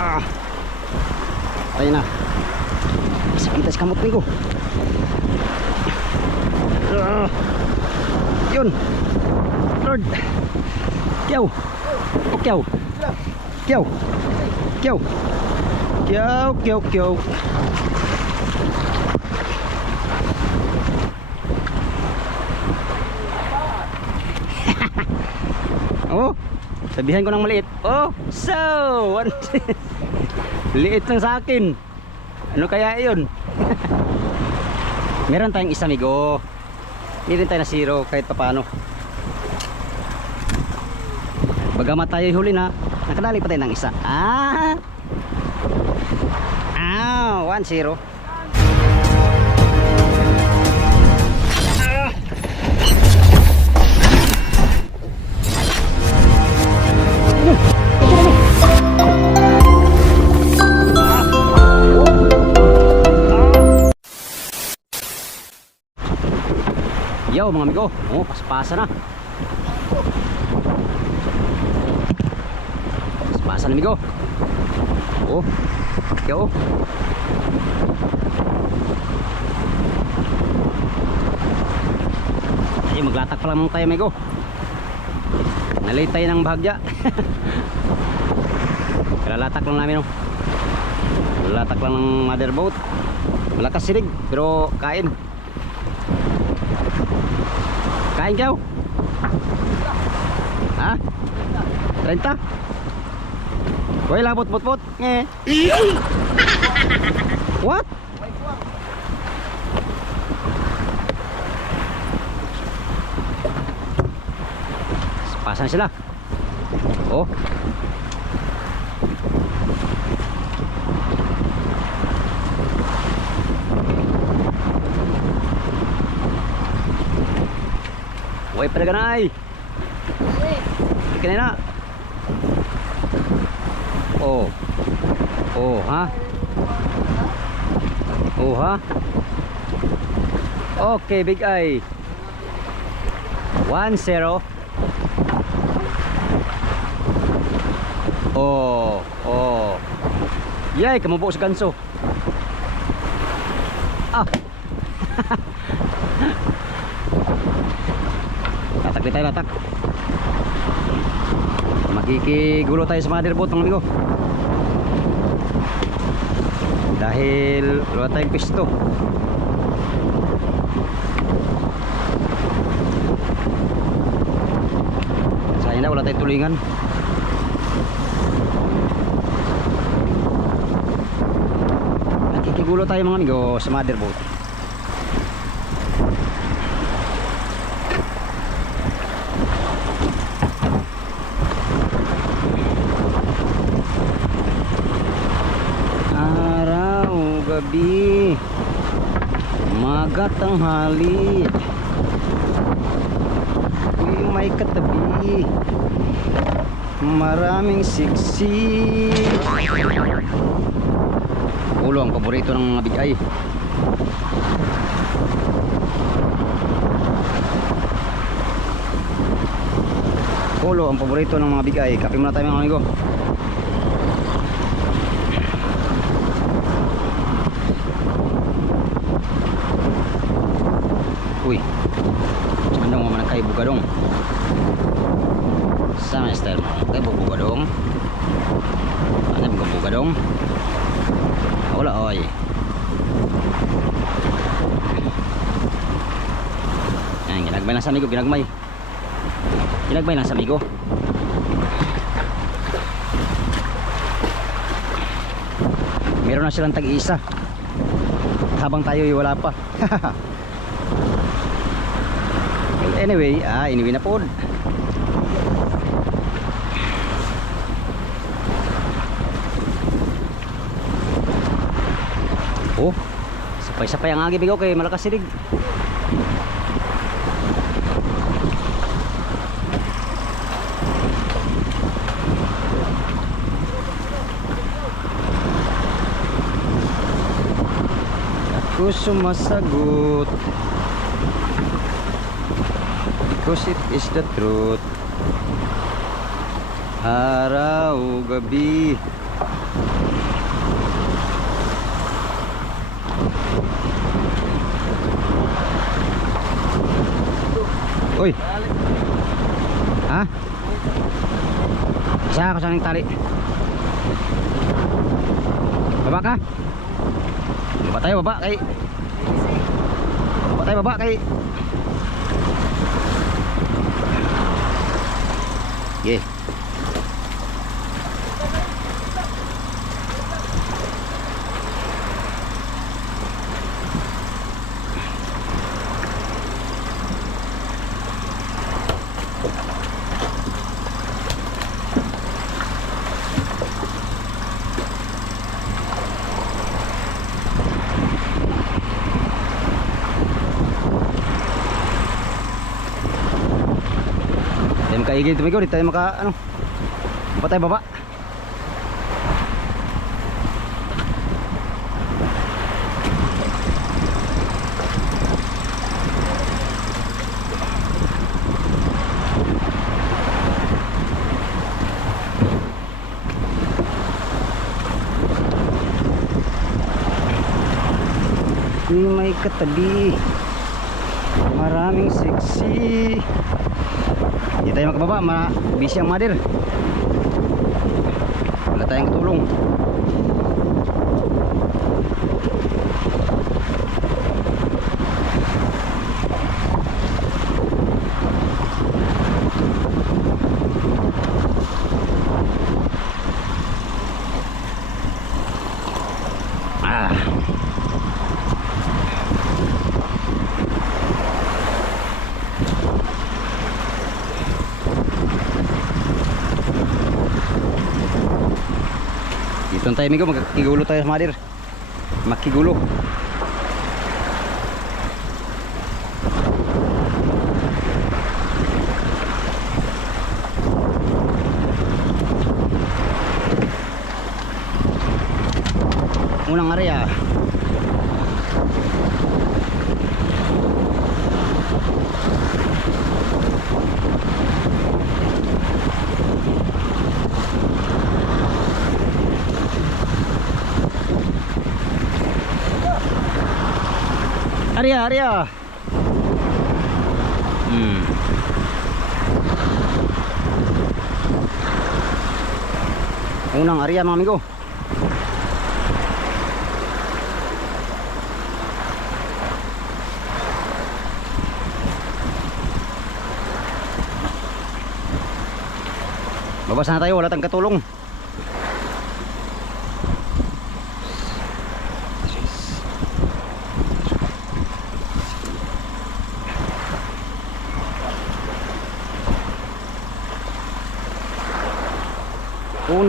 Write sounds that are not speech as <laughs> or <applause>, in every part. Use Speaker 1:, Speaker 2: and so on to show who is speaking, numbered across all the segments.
Speaker 1: Ah. Tayo na. Sakita sa kamot ko. Ah. Yun. Lord. Kiyaw. O kiyaw. Kiyaw. Kiyaw. Kiyaw, kiyaw, kiyaw. <laughs> oh, sabihan ko ng maliit. Oh, so, one, liit lang sa akin. Ano kaya yun? <laughs> Meron tayong isa migo. Hindi rin tayo na zero kahit papano. Bagamat tayo huli na, nakadali pa tayo ng isa. Ah! Ah, 1-0. Yo mga amigo, oh, paspasa na. Paspasa na amigo. Oh, yo. Ay, maglatak pa lang tayo amigo. Nalate tayo ng bahagya. <laughs> Kalalatak lang namin oh. Lalatak lang ng mother boat. Malakas sinig pero kain. Kain kau? Ha? 30? Koy lang put put put. Nge. <laughs> What? Pasan sila. Oh. Way pada ganay. Ikan na. Oh. Oh, ha? Oh, ha? Okay, big eye. 1-0. Oh, oh. Yay, kamubo sa ganso. Ah. <laughs> Latak tayo, latak. Makikigulo tayo sa mother boat, mga amigo. Dahil wala tayong pisto. Sayang na, wala tayong tulingan. Nakikigulo tayo mga amigo sa mother boat. Araw, gabi, magatanghali Uy, may katabi Maraming siksi Ulo ang paborito ng mga bigay Ulo ang paborito ng mga bigay Kape muna tayo mga amigo Uy. Sandang mo man kay bugadong. Sa master kay bugadong. Ano mo bugadong? Wala oy. Yan, ginagmay lang sa amigo, ginagmay. Ginagmay lang sa amigo. Meron na silang tag-isa. Habang tayo ay wala pa. <laughs> Anyway, ah, inuwi na po. Oh, sapay-sapay ang agi bigaw kay malakas sinig. Ako sumasagot. Because it is the truth. Araw, gabi Uy. Ha? Isa ako sa ng tali. Baba ka? Baba tayo, baba kay. Baba tayo, baba kay. Yeah. Makaigil tumigaw, di tayo maka ano. Baba tayo baba. Ni may katabi. Maraming sexy. Hindi tayo makababa, ma busy ang mother. Wala tayong katulong. Dito tayo amigo, magkigulo tayo sa mother. Makigulo. Unang area. Area, area. Hmm. Unang area mga amigo. Babasa na tayo, wala tayong katulong.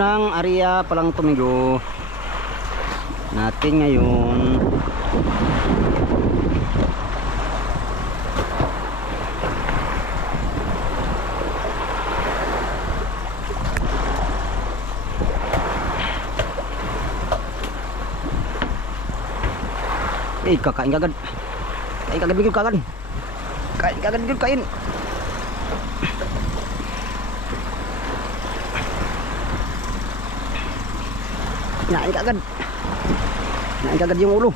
Speaker 1: Unang area pa lang tumigo natin ngayon. Eh, kakain kagad. Kain kagad bigil kagad. Kain kagad bigil kain. Nain kagad. Nain kagad yung ulo.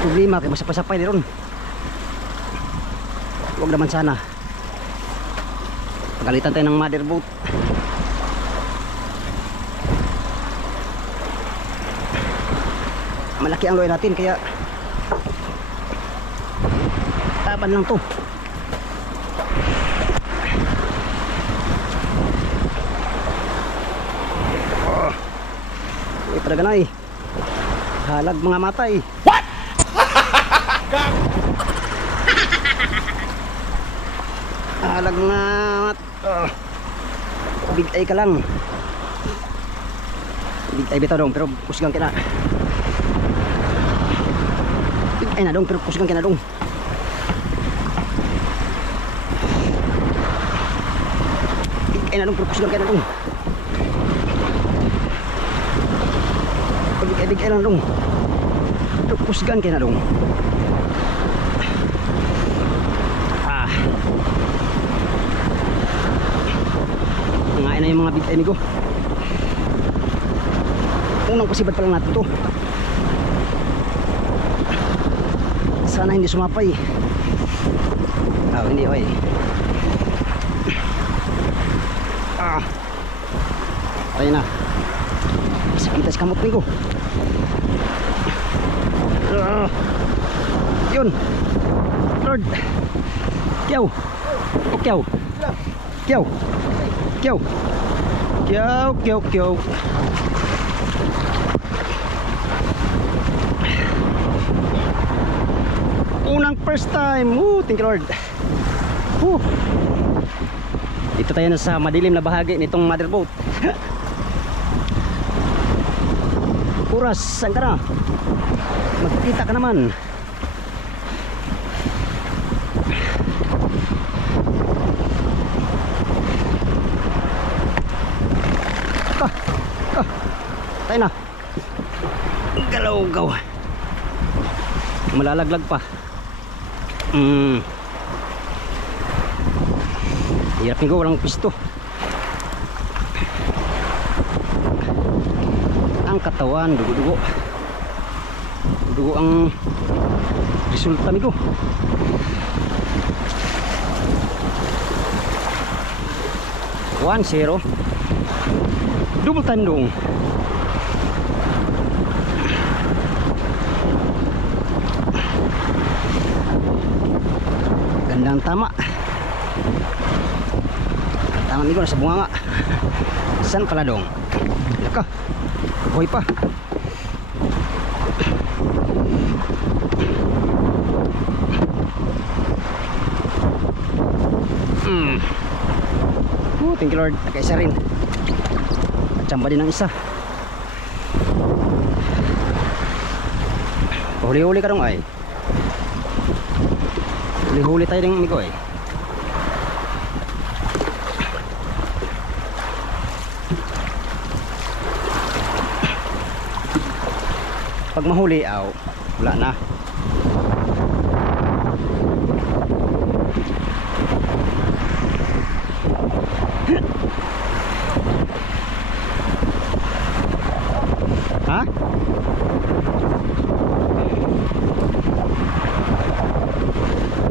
Speaker 1: Problema kay masapay-sapay di ron. Huwag naman sana. Pagalitan tayo ng mother boat. Malaki ang loy natin kaya taban lang to. Na eh. Halag mga mata eh. What? <laughs> Halag mga mat... Oh. Big eye ka lang. Big eye bitaw dong, pero kusgang ka na. Big eye na dong, pero kusgang ka na dong. Big eye na dong, pero kusgang ka na dong. Big lang dong. Pero kusgan ka na dong. Ah. Ngain na yung mga big eye ko. Unang pasibad pa lang natin to. Sana hindi sumapay. Ah, hindi oy. Ah. Tayo na. Sakita sa kamot ko. Ah. Yun. Lord. Kyaw. O kyaw. Kyaw. Kyaw. Kyaw, kyaw, kyaw. Unang first time. Woo, thank you Lord. Woo. Dito tayo na sa madilim na bahagi nitong mother boat. <laughs> Kuras, saan ka? Magkita ka naman. Ah, ah, tayo na. Galaw-gaw. Malalaglag pa. Mm. Hirap ko, walang pisto. Ang katawan, dugo-dugo. Dugo ang resulta nito. One zero. Double time dong. Gandang tama. Tama nigo nasa bunga nga. <laughs> San pala dong? Laka. Buhay pa. Thank you Lord. Nakaisa rin. Tsamba din ang isa. Huli-huli ka dong ay. Huli-huli tayo ng amigo ay. Pag mahuli aw, wala na. Ha?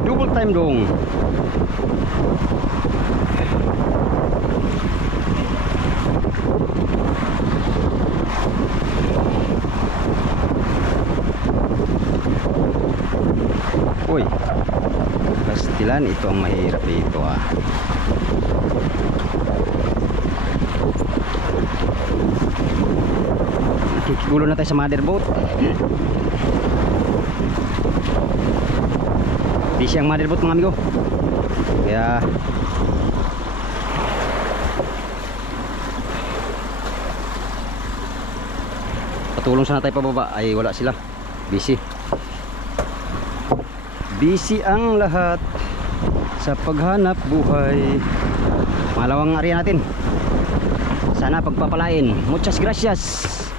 Speaker 1: Double time dong. Uy. Pastilan ito ang mahirap dito ah. Kikigulo na tayo sa mother boat. Busy ang mother boat mga amigo. Kaya patulong sana tayo pababa ay wala sila. Busy. Busy ang lahat sa paghanap buhay. Malawang area natin. Sana pagpapalain. Muchas gracias.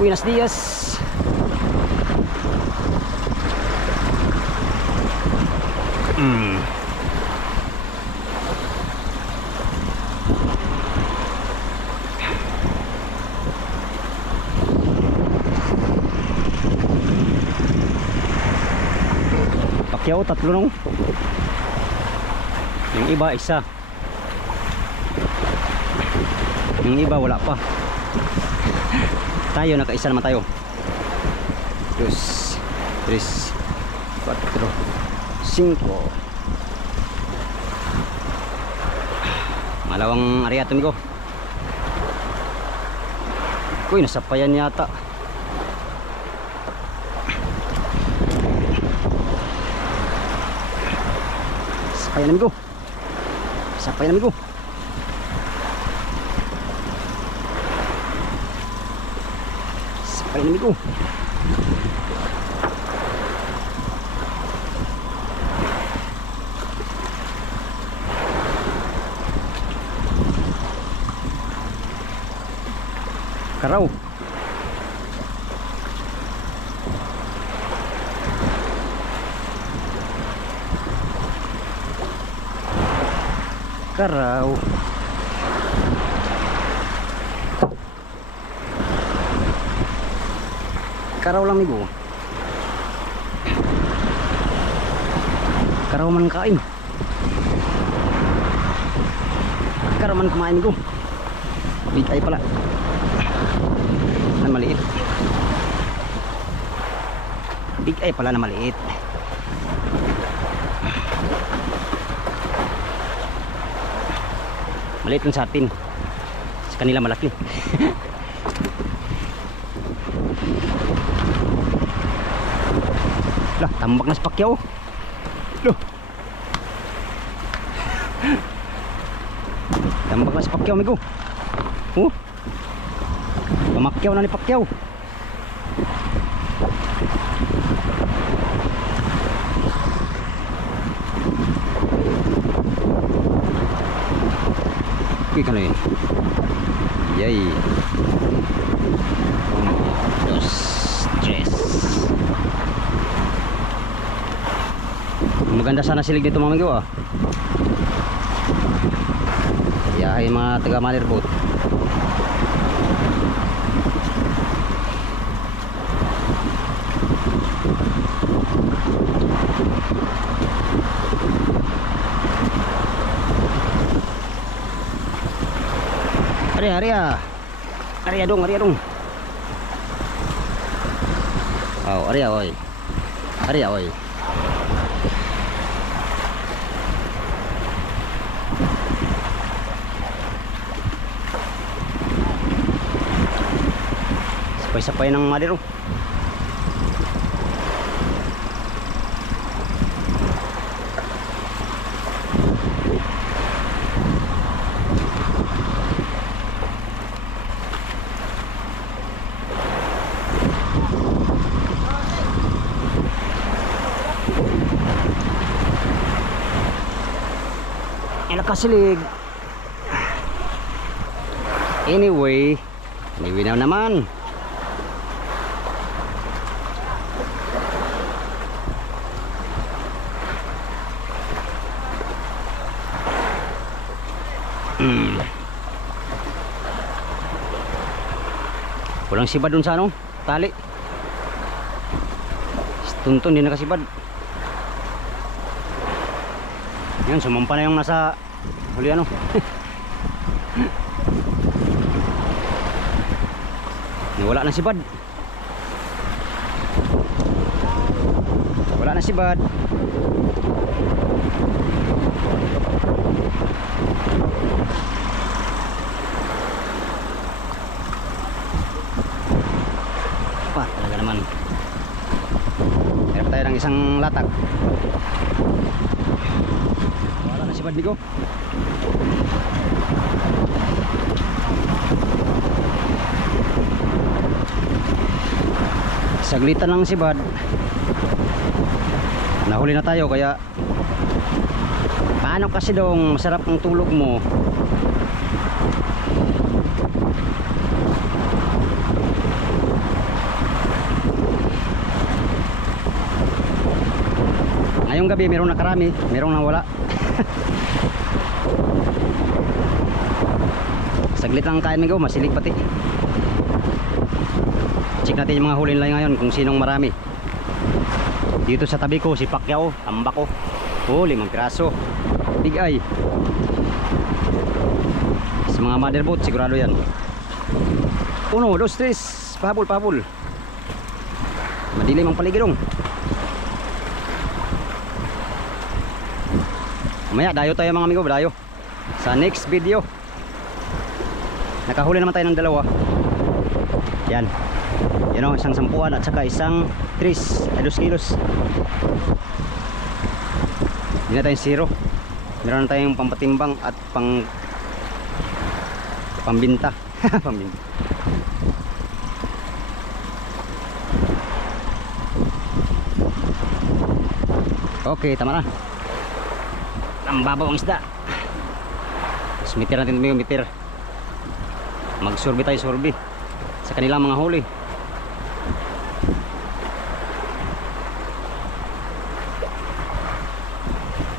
Speaker 1: Buenos dias. Mm. Pakyaw, tatlo nung. Yung iba, isa. Yung iba, wala pa. Tayo, nakaisa naman tayo. Dos, tres, cuatro, cinco. Malawang area to ko. Uy, nasapayan yata. Sapayan namin ko. Sapayan namin ko. Sapayan namin ko. Karaw. Karaw. Karaw lang nigo. Karaman kain. Karaman kumain ko. Big eye pala. Na maliit. Big eye pala na maliit. Maliit lang sa atin. Sa kanila malaki. <laughs> Lah, tambak na si Pacquiao. Loh. <laughs> Tambak na si Pacquiao, amigo. Oh. Pamakyaw na ni Pacquiao. Kuy ka na yun. Yay. Uno, dos, tres. Maganda sana silig dito mga ah. Yahay mga taga Manirboat. Ah. Ari adong, ari adong. Oh, ari oy. Ari ah, oy. Sapay-sapay ng madero. Yan nakasilig. Anyway, anyway na naman. Hmm. Walang sibad dun sa ano? Tali. Tuntun din nakasibad. Yan, sumampa na yung nasa huli ano. <laughs> Wala na sibad. Wala na sibad. Pa, talaga naman. Meron tayo ng isang latag. Wala na si Bad Nico. Saglitan lang si Bad. Nahuli na tayo kaya Paano kasi dong masarap ang tulog mo? Ngayong gabi meron nakarami, merong nawala. <laughs> Saglit lang kain ko, masilig pati. Check natin yung mga huli nila ngayon kung sinong marami. Dito sa tabi ko, si Pacquiao, tambak ko. Oh, limang piraso. Big eye. Sa mga motherboat, sigurado yan. Uno, dos, tres. Pahabol, pahabol. Madilim ang paligidong. Mamaya, dayo tayo mga amigo, dayo. Sa next video. Nakahuli naman tayo ng dalawa. Yan. Yan o, isang sampuan at saka isang tris. Ay, dos kilos. Hindi na tayong zero. Meron na tayong pampatimbang at pang pambinta. <laughs> pambinta. Okay, tama na. Ang babaw ang isda. Tapos mitir natin yung mitir. Mag-survey tayo survey sa kanilang mga huli.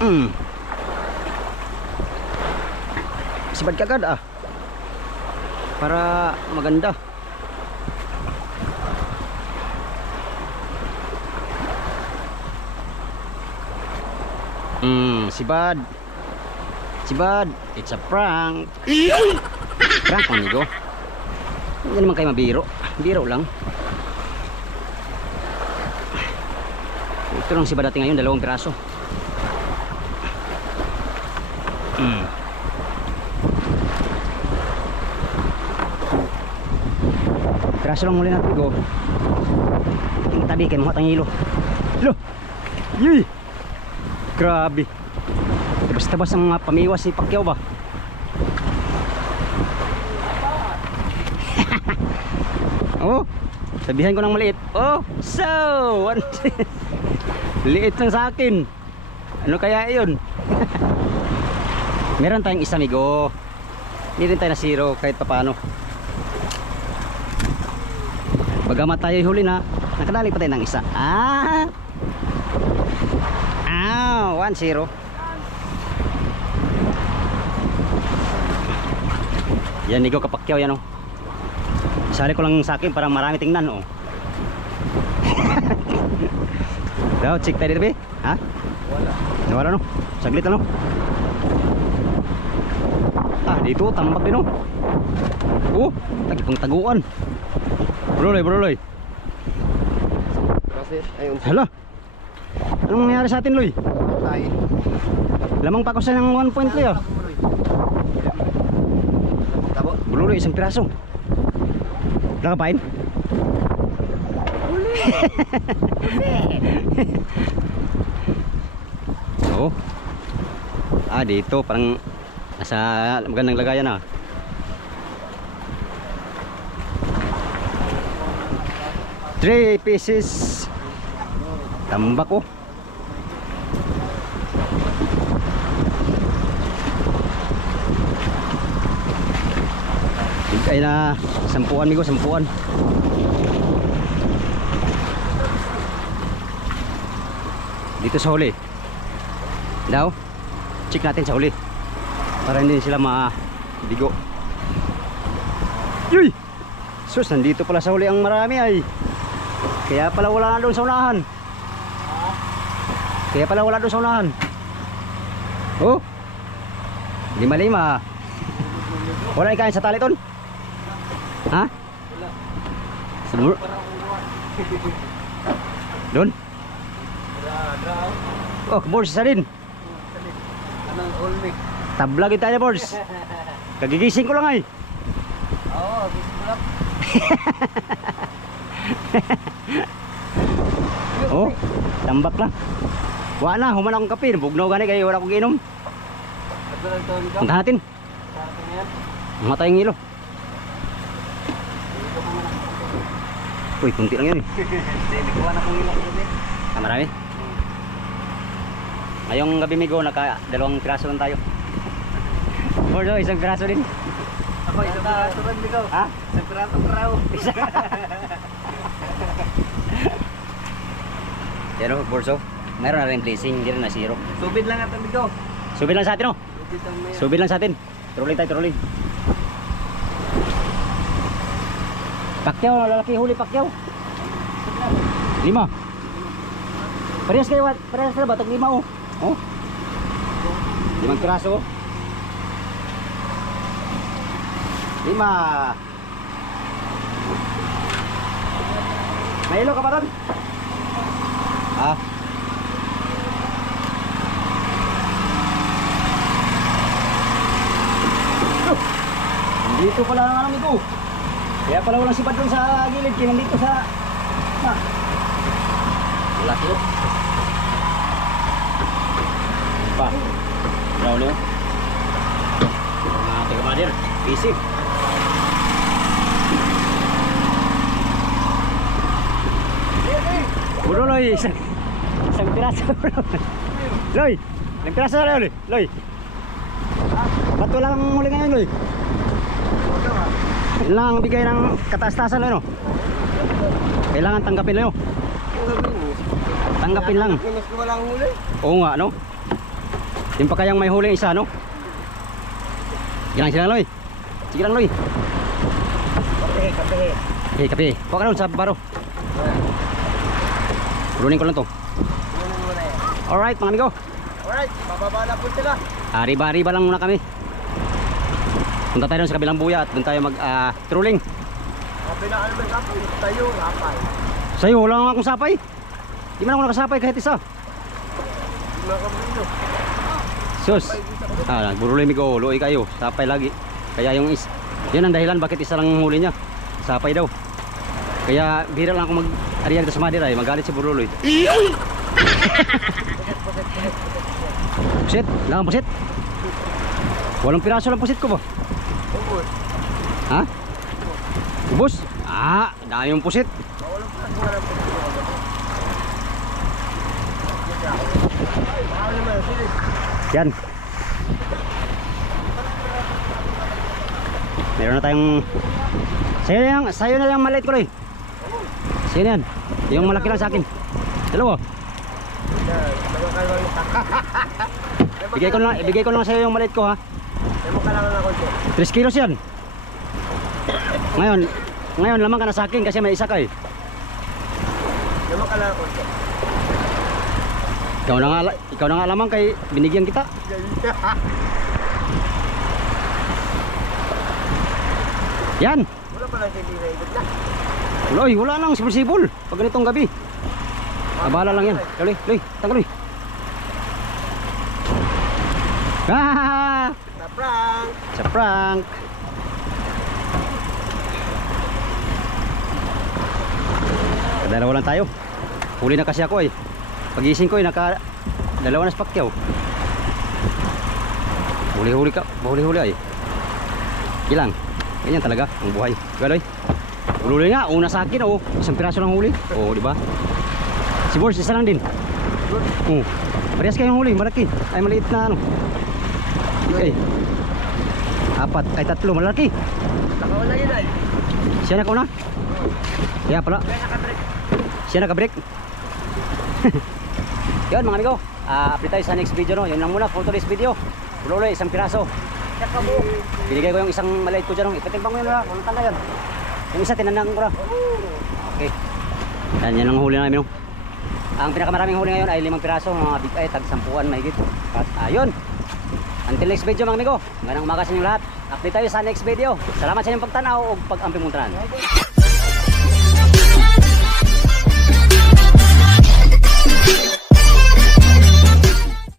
Speaker 1: Mm. Sibad ka agad ah. Para maganda. si Bad. Si Bad, it's a prank. prank, amigo. Hindi naman kayo mabiro. Biro lang. Ito lang si Bad natin ngayon, dalawang piraso. Mm. Piraso lang muli natin, go. Tingin tabi, kaya mga tangilo. Lo! Yuy! Grabe. Tabas-tabas ang mga pamiwas si Pacquiao ba? <laughs> oh, sabihan ko ng maliit. Oh, so! One, <laughs> Liit lang sa akin. Ano kaya yun? <laughs> Meron tayong isa amigo. Hindi rin tayo na zero kahit papano. Bagamat tayo huli na, nakadali pa tayo ng isa. Ah! Ah, 1-0. Yan, Nigo Kapakyaw yan oh. Isali ko lang sa akin para marami tingnan oh. <laughs> Daw, check tayo dito? Ha?
Speaker 2: Wala.
Speaker 1: Nawala no? Saglit ano? Dito, tambak din oh. Oh, tagipang taguan. Bruloy, bruloy.
Speaker 2: Kasi, ayun.
Speaker 1: Hala. Anong nangyari sa atin, Loy?
Speaker 2: Tayo.
Speaker 1: Lamang pa ako sa ng 1 point, Loy.
Speaker 2: Tabo.
Speaker 1: Bruloy, isang piraso. Nakapain? <laughs> Oo. Ah, dito parang nasa magandang lagayan ah. Three pieces. Tambak ko. Ay na sampuan migo, sampuan. Dito sa huli. Daw. Check natin sa huli. Para hindi sila ma-bigo. Yuy! Sus, nandito pala sa huli ang marami ay. Kaya pala wala na doon sa unahan. Kaya pala wala doon sa unahan. Oh. Lima-lima. Wala ikain sa tali ton? Ha? Mur- Doon? Oh, boss isa din.
Speaker 2: Anong ulmik?
Speaker 1: Tabla kita niya, boss. <laughs> Kagigising ko lang ay.
Speaker 2: Oo, gusto ko lang. <laughs>
Speaker 1: Oh, tambak lang. Wala na, human akong kape. Bugnaw gani kayo, wala akong
Speaker 2: nito.
Speaker 1: Ang
Speaker 2: yan.
Speaker 1: matay ang ilo. Uy, kunti lang yun eh. <laughs>
Speaker 2: Na ilang ulmik.
Speaker 1: Ah, marami. Ngayong gabi migo, naka dalawang piraso lang tayo. Or no, isang piraso din.
Speaker 2: Ako, isang piraso lang ikaw.
Speaker 1: Ha?
Speaker 2: Isang piraso kraw.
Speaker 1: Isa. <laughs> Pero, Borso, mayroon na rin blessing, hindi rin na zero.
Speaker 2: Subid lang ito ikaw.
Speaker 1: Subid lang sa atin, oh.
Speaker 2: Subid lang yan.
Speaker 1: Subid lang sa atin. Turuling tayo, turuling. Pakyaw, lalaki huli pakyaw. Lima. Parehas kayo, Wat. parehas na batok lima, oh. Oh. Limang piraso, oh. Lima. May ilo ka doon? Ah. Dito pala ang ano ito. Kaya pala walang sipad doon sa gilid. Kaya nandito sa... Ha. Laki oh. Pa. Brown yun. Mga taga-madir. Busy. Bro, Loy. Isang, <laughs> isang piraso, bro. Loy. Ilang piraso na, Loy. Loy. Ba't walang huli ngayon, Loy? Yun lang ang bigay ng kataas-taasan no? Kailangan tanggapin lang yun. Tanggapin lang.
Speaker 2: Walang huli.
Speaker 1: Oo nga, no? Yung pa kayang may huli isa, no? Sige lang, sige lang, Loy. Sige lang, Loy.
Speaker 2: Kape, kape.
Speaker 1: Eh, kape. Huwag ka sa baro. Runin ko lang to.
Speaker 2: Kunin.
Speaker 1: Alright, mga amigo.
Speaker 2: Alright, bababa na po sila.
Speaker 1: Riba-riba lang muna kami. Punta tayo sa kabilang buya at doon tayo mag ah, trolling.
Speaker 2: Sabi na ano kapal, tayo, kapal.
Speaker 1: Sa'yo, wala nga akong sapay. Di man ako nakasapay kahit isa.
Speaker 2: Hindi mga kamino.
Speaker 1: Sus. Ah, buruloy mi ko, luoy kayo. Sapay lagi. Kaya yung is yan ang dahilan bakit isa lang ang huli niya. Sapay daw. Kaya bira lang ako mag ariyan sa Madira eh, magalit si buruloy. <laughs> pusit, lang pusit. Walang piraso lang pusit ko po.
Speaker 2: Ubus.
Speaker 1: Ha? Ubus? Ah, dami yung pusit.
Speaker 2: Lang.
Speaker 1: Yan. Meron na tayong Sa'yo na yung, sa'yo na lang maliit ko rin. Na yan. Yung malaki lang sa akin. Dalawa. Bigay ko na, ibigay ko na lang sa'yo yung maliit ko ha.
Speaker 2: May makalangan ako ito.
Speaker 1: 3 kilos yan. Ngayon, ngayon lamang ka na sa akin kasi may isa ka eh.
Speaker 2: May makalangan ako ito.
Speaker 1: Ikaw na nga, ikaw na nga lamang kay binigyan kita. Yan.
Speaker 2: Wala pala siya hindi na.
Speaker 1: Loy, wala nang sibol-sibol. Pag ganitong gabi. Abala lang yan. Loy, loy, tanggal loy. Ah!
Speaker 2: Na prank.
Speaker 1: Sa prank. Dalawa lang tayo. Huli na kasi ako eh. Pagising ko eh, naka dalawa na spakyaw. Huli-huli ka, huli-huli ay. Ilang? Ganyan talaga ang buhay. Galoy. Huli nga, una sa akin oh. Isang piraso lang huli. Oo, di ba? Si Boris, isa lang din. Oo. Parehas kayong huli, malaki. Ay, maliit na ano. Okay. Apat, kay tatlo, malaki.
Speaker 2: Nakawala yun ay.
Speaker 1: Siya na kauna. Kaya pala, siya naka-break. <laughs> Yun mga amigo, ah update tayo sa next video no. Yun lang muna for today's video. Ulo isang piraso. Binigay ko yung isang maliit ko dyan. no. Ipatimbang mo yun na. Walang tanda yan. Yung isa tinandang ko. Okay. Yan, yan ang huli namin no. Ang pinakamaraming huli ngayon ay limang piraso. Mga big ay tag sampuan mahigit. At ayun. Until next video mga amigo. Magandang umaga sa inyo lahat. Update tayo sa next video. Salamat sa inyong pagtanaw o pag-ampi mong tanan.